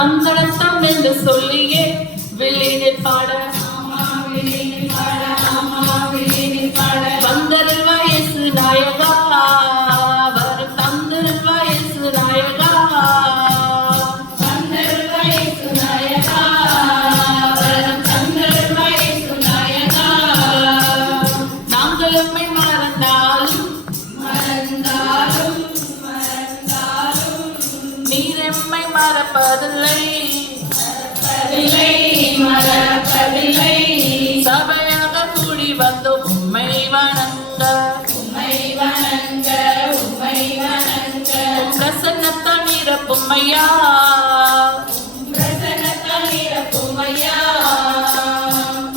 தந்தளத்தம் என்று சொல்லியே வில்லினில் பாட வந்தருள்வா இயேசு நாயகா வரும் தந்தருள்வா இயேசு நாயகா நாங்கள் உம்மை மறந்தாலும் நீர் எம்மை மறப்பதில்லை சபையாக கூடி வந்து உம்மை வணங்க பிரசன்னத்தால் நிரப்பும் ஐயா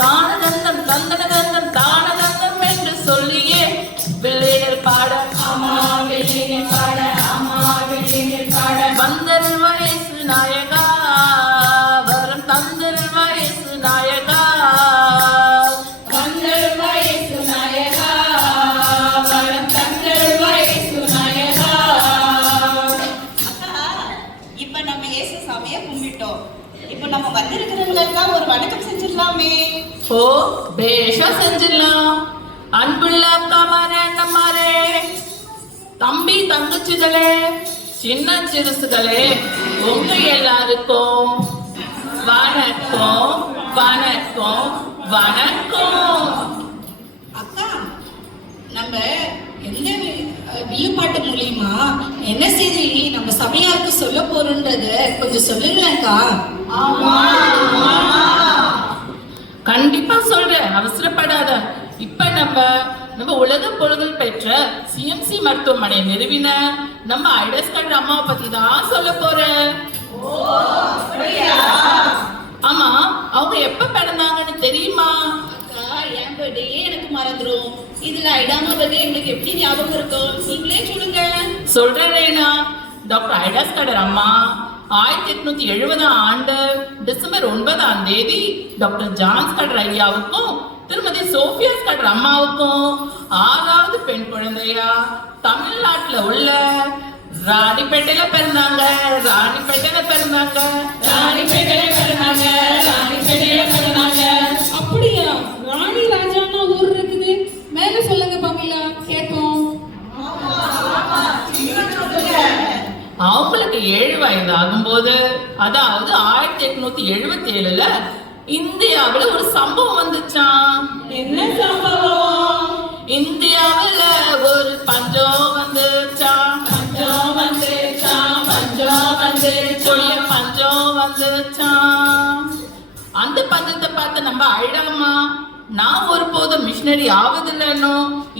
தானதந்தம் தந்தனதந்தம் தானதந்தம் என்று சொல்லியே பிள்ளைகள் பாட வந்தருள்வா இயேசு நாயகா வரும் தந்தருள்வா இயேசு நாயகா இப்ப நம்ம இயேசு சாமியை கும்பிட்டோம். இப்ப நம்ம வந்திருக்கிறவங்களுக்கெல்லாம் ஒரு வணக்கம் செஞ்சிடலாமே. ஓ பேஷா செஞ்சிடலாம். அன்புள்ள அக்காமாரே அண்ணமாரே தம்பி தங்கச்சிகளே சின்ன சிறுசுகளே உங்க எல்லாருக்கும் வணக்கம் வணக்கம் வணக்கம். அக்கா, நம்ம எந்த வில்லுப்பாட்டு மூலியமா என்ன செய்தி நம்ம சபையாருக்கு சொல்ல போறோன்றத கொஞ்சம் சொல்லுங்களேக்கா. கண்டிப்பா சொல்றேன், அவசரப்படாத. இப்ப நம்ம உலக புகழ் பெற்ற சிஎம்சி மருத்துவமனை நிறுவின நம்ம ஐடஸ்கட் அம்மாவை பத்தி தான் சொல்ல போறேன். ஆமா, அவங்க எப்ப பிறந்தாங்கன்னு தெரியுமா? என் பர்த்டே எனக்கு மறந்துடும். இதுல ஐடாமா பர்த்டே எங்களுக்கு எப்படி ஞாபகம் இருக்கும்? நீங்களே சொல்லுங்க. சொல்றேனா, டாக்டர் ஐடாஸ்கடர் அம்மா 1870 ஆண்டு டிசம்பர் 9 டாக்டர் ஜான்ஸ் கடர் ஐயாவுக்கும் திருமதி சோஃபியாஸ் கடர் அம்மாவுக்கும் 6வது பெண் குழந்தையா தமிழ்நாட்டுல உள்ள ராணிப்பேட்டையில பிறந்தாங்க. அப்படியா? ராணி ராஜான்னா ஊர் இருக்குது. மேல சொல்லுங்க பாமிலா, கேட்போம். அவங்களுக்கு 7 வயது ஆகும்போது, அதாவது 1877 இந்தியாவுல ஒரு சம்பவம் வந்துச்சான். என்ன சம்பவம்? இந்தியாவுல ஒரு பஞ்சம் வந்துச்சான். அந்த பஞ்சத்தை பார்த்து நம்ம ஐடாமா நான் ஒரு போதும் மிஷினரி ஆவதில்லைன்னு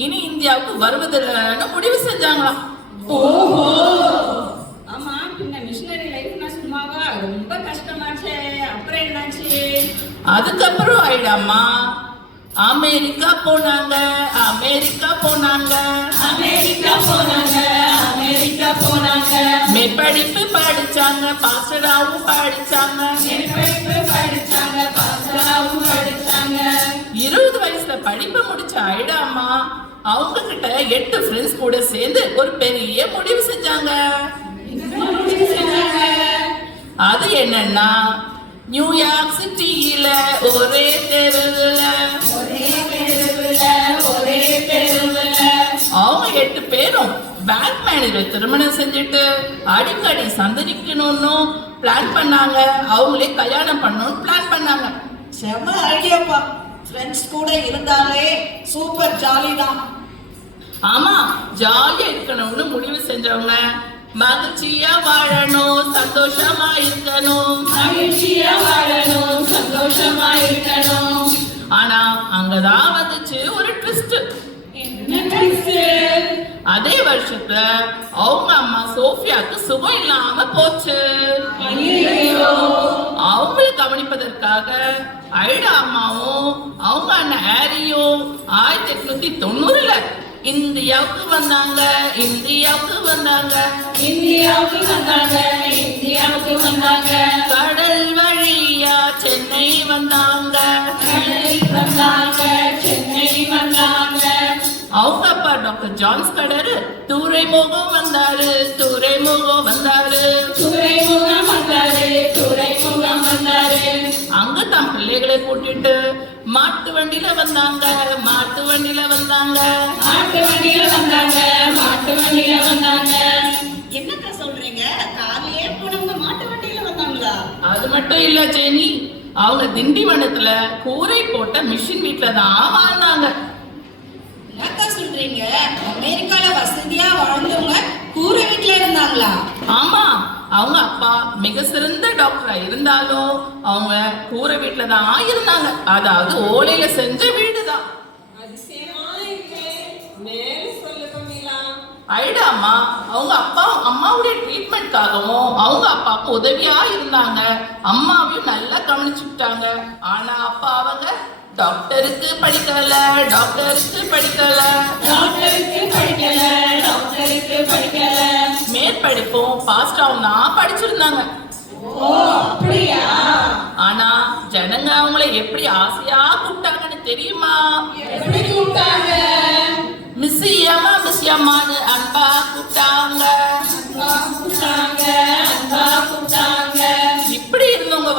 இனி இந்தியாவுக்கு வருவதில்லைன்னு முடிவு செஞ்சாங்களாம். ஓஹோ, ஆமா, பின்ன மிஷினரி லைஃப்னா சும்மாவா? ரொம்ப கஷ்டமாச்சே. அப்புறம் என்னாச்சு? அதுக்கப்புறம் ஐடாமா அமெரிக்கா போனாங்க. மேற்படிப்பு படிச்சாங்க, பாஸ்டராவும் படிச்சாங்க. 20 வயசுல படிப்பை முடிச்ச ஐடாமா அவங்க கிட்ட 8 ஃப்ரெண்ட்ஸ் கூட சேர்ந்து ஒரு பெரிய முடிவு செஞ்சாங்க. அது என்னன்னா, நியூயார்க் சிட்டியில ஒரே தெருவுல அவங்க 8 பேரும் பேங்க் மேனேஜர் திருமணம் செஞ்சுட்டு அடிக்கடி சந்திக்கணும்னு பிளான் பண்ணாங்க. அவங்களே கல்யாணம் பண்ணணும்னு பிளான் பண்ணாங்க. செம ஐடியாப்பா. ஃப்ரெண்ட்ஸ் கூட இருந்தாலே சூப்பர் ஜாலி தான். ஆமா, ஜாலியா இருக்கணும்னு முடிவு செஞ்சவங்க மகிழ்ச்சியா வாழணும், சந்தோஷமா இருக்கணும். ஆனா அங்கதான் வந்துச்சு ஒரு ட்விஸ்ட். அதே வருஷத்துல அவங்க அம்மா சோஃபியாக்கு சுகம் இல்லாம போச்சு. அவங்களை கவனிப்பதற்காக ஐடா அம்மாவும் அவங்க அண்ணன் ஹாரியும் 1890 இந்தியாவுக்கு வந்தாங்க. கடல் வழியா சென்னை வந்தாங்க. அவங்க அப்பா டாக்டர் ஜான்ஸ் கடரு துறைமுகம் வந்தாரு, துறைமுகம் வந்தாரு, துறைமுகம் வந்தாரு, துறைமுகம் வந்தாரு. அங்க தம் பிள்ளைகளை கூட்டிட்டு மாட்டு வண்டியில வந்தாங்க, மாட்டு வண்டியில வந்தாங்க. மாட்டு வண்டியில வந்தாங்க, மாட்டு வண்டியில வந்தாங்க. என்னக்கா சொல்றீங்க? காலையே போனவங்க மாட்டு வண்டியில வந்தாங்களா? அது மட்டும் இல்ல ஜெனி, அவங்க திண்டிவனத்துல கூரை போட்ட மிஷின் வீட்டுல தான் வாழ்ந்தாங்க. என்னக்கா சொல்றீங்க? அமெரிக்கால வசதியா வாழ்ந்தவங்க கூரை வீட்டுல இருந்தாங்களா? ஆமா, அவங்க அப்பா மிக சிறந்த டாக்டரா இருந்தாலும் அவங்க கூரை வீட்டுல தான் இருந்தாங்க. அதாவது ஓலையில செஞ்ச வீடுதான். ஐடாமா அவங்க அப்பா அம்மாவுடைய ட்ரீட்மெண்ட்காகவும் அவங்க அப்பாவுக்கு உதவியா இருந்தாங்க. அம்மாவையும் நல்லா கவனிச்சுட்டாங்க. ஆனா அப்பா அவங்க டாக்டருக்கு படிக்கல, டாக்டருக்கு படிக்கல, டாக்டருக்கு படிக்கல, டாக்டருக்கு படிக்கல. மேற்படிப்பும் பாஸ்டாவும் தான் படிச்சிருந்தாங்க. ஓ, அப்படியா? ஆனா ஜனங்க அவங்கள எப்படி ஆசையா கூப்பிட்டாங்கன்னு தெரியுமா? எப்படி கூப்பிட்டாங்க? மிஸ்ஸியம்மா மிஸ்ஸியம்மான்னு அன்பா கூப்பிட்டாங்க. அன்பா கூப்பிட்டாங்க, அன்பா கூப்பிட்டாங்க. இப்படி இருந்தவங்க